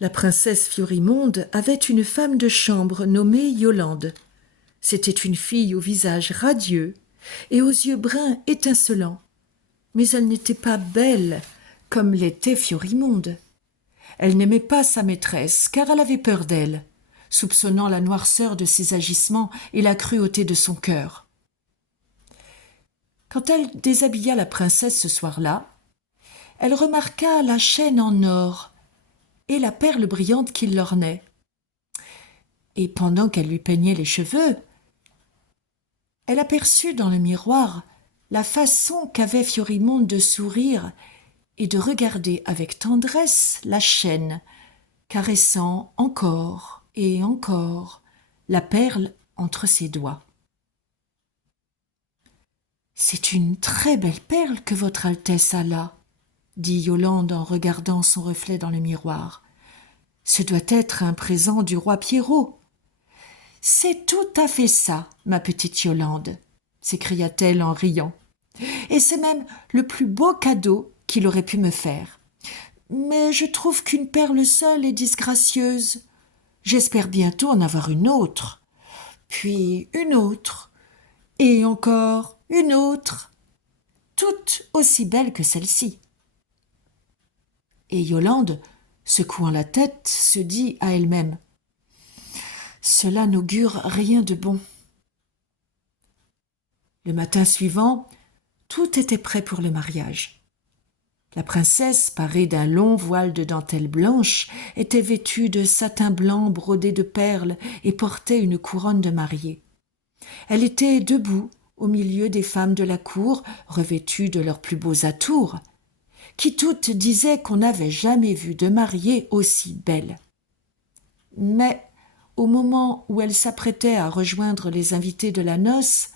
La princesse Fiorimonde avait une femme de chambre nommée Yolande. C'était une fille au visage radieux et aux yeux bruns étincelants. Mais elle n'était pas belle comme l'était Fiorimonde. Elle n'aimait pas sa maîtresse car elle avait peur d'elle, soupçonnant la noirceur de ses agissements et la cruauté de son cœur. Quand elle déshabilla la princesse ce soir-là, elle remarqua la chaîne en or et la perle brillante qui l'ornait. Et pendant qu'elle lui peignait les cheveux, elle aperçut dans le miroir la façon qu'avait Fiorimonde de sourire et de regarder avec tendresse la chaîne, caressant encore et encore la perle entre ses doigts. « C'est une très belle perle que votre Altesse a là, » dit Yolande en regardant son reflet dans le miroir. « Ce doit être un présent du roi Pierrot. »« C'est tout à fait ça, ma petite Yolande, » s'écria-t-elle en riant. « Et c'est même le plus beau cadeau qu'il aurait pu me faire. Mais je trouve qu'une perle seule est disgracieuse. J'espère bientôt en avoir une autre, puis une autre, et encore une autre, toutes aussi belles que celle-ci. » Et Yolande, secouant la tête, se dit à elle-même : « Cela n'augure rien de bon. » Le matin suivant, tout était prêt pour le mariage. La princesse, parée d'un long voile de dentelle blanche, était vêtue de satin blanc brodé de perles et portait une couronne de mariée. Elle était debout au milieu des femmes de la cour, revêtues de leurs plus beaux atours, qui toutes disaient qu'on n'avait jamais vu de mariée aussi belle. Mais, au moment où elle s'apprêtait à rejoindre les invités de la noce,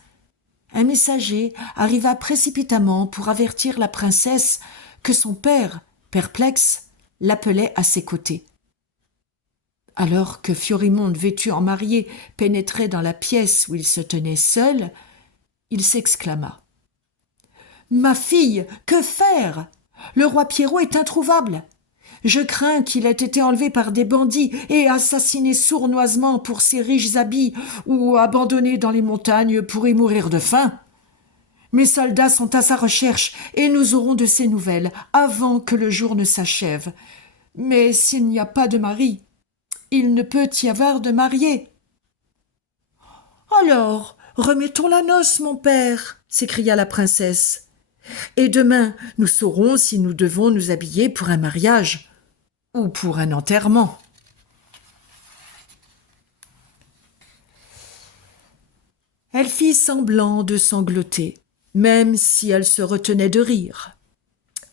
un messager arriva précipitamment pour avertir la princesse que son père, perplexe, l'appelait à ses côtés. Alors que Fiorimonde, vêtue en mariée, pénétrait dans la pièce où il se tenait seul, il s'exclama : « Ma fille, que faire ? Le roi Pierrot est introuvable. Je crains qu'il ait été enlevé par des bandits et assassiné sournoisement pour ses riches habits ou abandonné dans les montagnes pour y mourir de faim. Mes soldats sont à sa recherche et nous aurons de ses nouvelles avant que le jour ne s'achève. Mais s'il n'y a pas de mari, il ne peut y avoir de mariée. »« Alors, remettons la noce, mon père, » s'écria la princesse. « Et demain, nous saurons si nous devons nous habiller pour un mariage ou pour un enterrement. » Elle fit semblant de sangloter, même si elle se retenait de rire.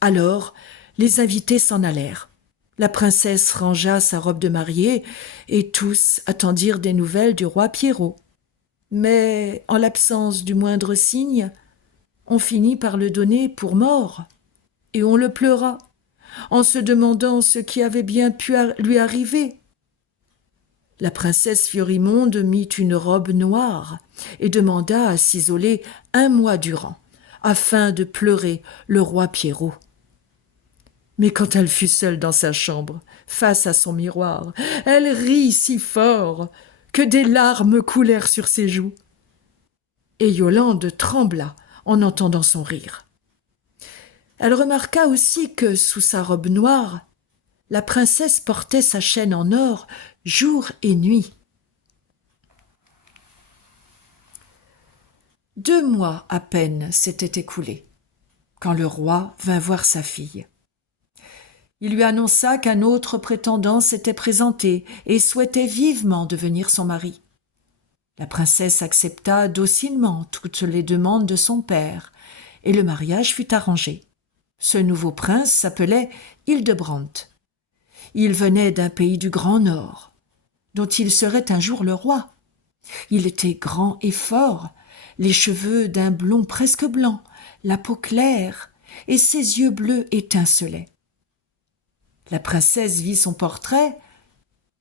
Alors, les invités s'en allèrent. La princesse rangea sa robe de mariée et tous attendirent des nouvelles du roi Pierrot. Mais, en l'absence du moindre signe, on finit par le donner pour mort, et on le pleura, en se demandant ce qui avait bien pu lui arriver. La princesse Fiorimonde mit une robe noire et demanda à s'isoler un mois durant, afin de pleurer le roi Pierrot. Mais quand elle fut seule dans sa chambre, face à son miroir, elle rit si fort que des larmes coulèrent sur ses joues. Et Yolande trembla en entendant son rire. Elle remarqua aussi que, sous sa robe noire, la princesse portait sa chaîne en or jour et nuit. 2 mois à peine s'étaient écoulés quand le roi vint voir sa fille. Il lui annonça qu'un autre prétendant s'était présenté et souhaitait vivement devenir son mari. La princesse accepta docilement toutes les demandes de son père, et le mariage fut arrangé. Ce nouveau prince s'appelait Hildebrandt. Il venait d'un pays du Grand Nord, dont il serait un jour le roi. Il était grand et fort, les cheveux d'un blond presque blanc, la peau claire, et ses yeux bleus étincelaient. La princesse vit son portrait,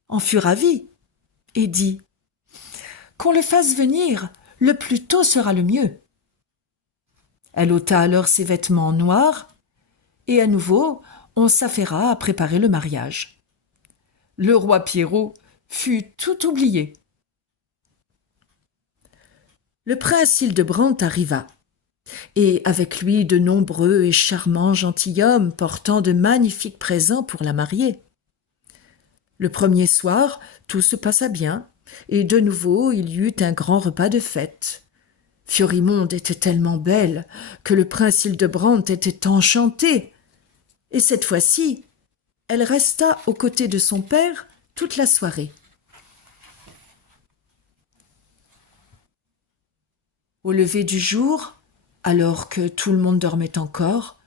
en fut ravie, et dit : « Qu'on le fasse venir, le plus tôt sera le mieux. » Elle ôta alors ses vêtements noirs, et à nouveau on s'affaira à préparer le mariage. Le roi Pierrot fut tout oublié. Le prince Hildebrandt arriva, et avec lui de nombreux et charmants gentilshommes portant de magnifiques présents pour la marier. Le premier soir, tout se passa bien, et de nouveau il y eut un grand repas de fête. Fiorimonde était tellement belle que le prince Hildebrandt était enchanté, et cette fois-ci, elle resta aux côtés de son père toute la soirée. Au lever du jour, alors que tout le monde dormait encore,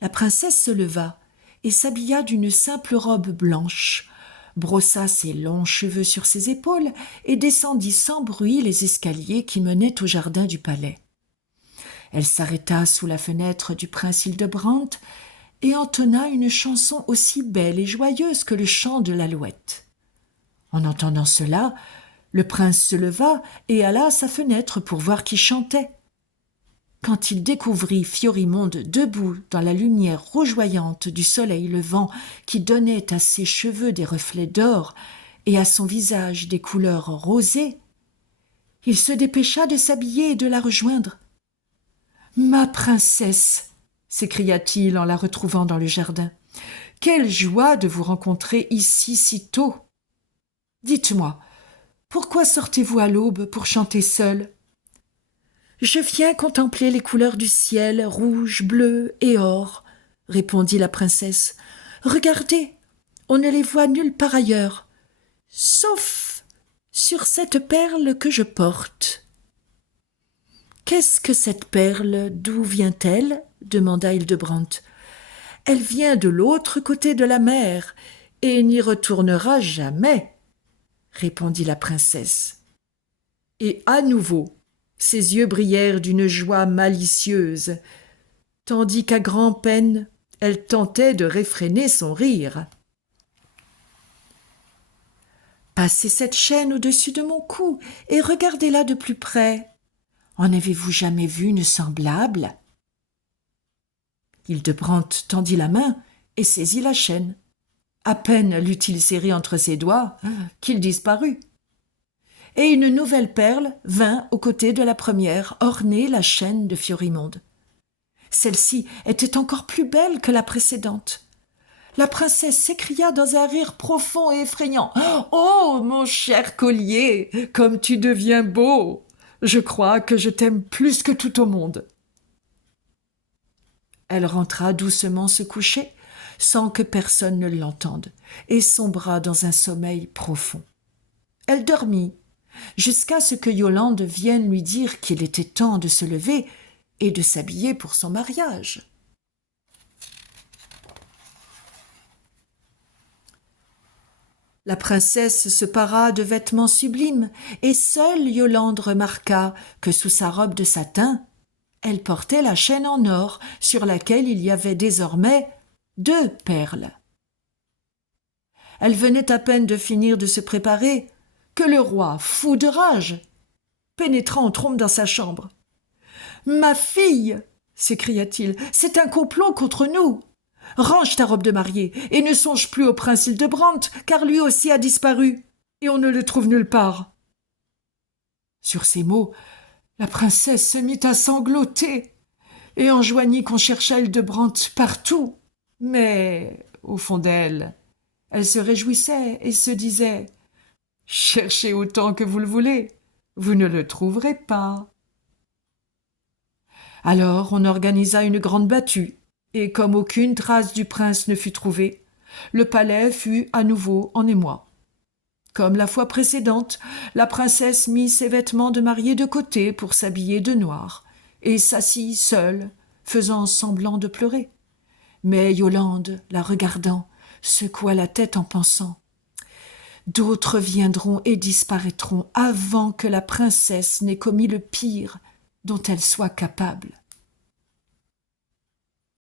la princesse se leva et s'habilla d'une simple robe blanche, brossa ses longs cheveux sur ses épaules et descendit sans bruit les escaliers qui menaient au jardin du palais. Elle s'arrêta sous la fenêtre du prince Hildebrandt et entonna une chanson aussi belle et joyeuse que le chant de l'alouette. En entendant cela, le prince se leva et alla à sa fenêtre pour voir qui chantait. Quand il découvrit Fiorimonde debout dans la lumière rougeoyante du soleil levant qui donnait à ses cheveux des reflets d'or et à son visage des couleurs rosées, il se dépêcha de s'habiller et de la rejoindre. « Ma princesse !» s'écria-t-il en la retrouvant dans le jardin. « Quelle joie de vous rencontrer ici si tôt ! Dites-moi, pourquoi sortez-vous à l'aube pour chanter seule ? » « Je viens contempler les couleurs du ciel, rouge, bleu et or, » répondit la princesse. « Regardez, on ne les voit nulle part ailleurs, sauf sur cette perle que je porte. »« Qu'est-ce que cette perle ? D'où vient-elle ? » demanda Hildebrandt. « Elle vient de l'autre côté de la mer et n'y retournera jamais, » répondit la princesse. Et à nouveau, ses yeux brillèrent d'une joie malicieuse, tandis qu'à grand-peine, elle tentait de réfréner son rire. « Passez cette chaîne au-dessus de mon cou et regardez-la de plus près. En avez-vous jamais vu une semblable ?» Hildebrandt tendit la main et saisit la chaîne. À peine l'eut-il serrée entre ses doigts qu'il disparut. Et une nouvelle perle vint aux côtés de la première orner la chaîne de Fiorimonde. Celle-ci était encore plus belle que la précédente. La princesse s'écria dans un rire profond et effrayant. « Oh, mon cher collier, comme tu deviens beau! Je crois que je t'aime plus que tout au monde. » Elle rentra doucement se coucher, sans que personne ne l'entende, et sombra dans un sommeil profond. Elle dormit, jusqu'à ce que Yolande vienne lui dire qu'il était temps de se lever et de s'habiller pour son mariage. La princesse se para de vêtements sublimes, et seule Yolande remarqua que sous sa robe de satin, elle portait la chaîne en or sur laquelle il y avait désormais 2 perles. Elle venait à peine de finir de se préparer que le roi, fou de rage, pénétra en trompe dans sa chambre. « Ma fille !» s'écria-t-il, « c'est un complot contre nous. Range ta robe de mariée et ne songe plus au prince Hildebrandt, car lui aussi a disparu, et on ne le trouve nulle part. » Sur ces mots, la princesse se mit à sangloter et enjoignit qu'on cherchât Hildebrandt partout. Mais, au fond d'elle, elle se réjouissait et se disait « Cherchez autant que vous le voulez, vous ne le trouverez pas. » Alors on organisa une grande battue, et comme aucune trace du prince ne fut trouvée, le palais fut à nouveau en émoi. Comme la fois précédente, la princesse mit ses vêtements de mariée de côté pour s'habiller de noir, et s'assit seule, faisant semblant de pleurer. Mais Yolande, la regardant, secoua la tête en pensant « D'autres viendront et disparaîtront avant que la princesse n'ait commis le pire dont elle soit capable. »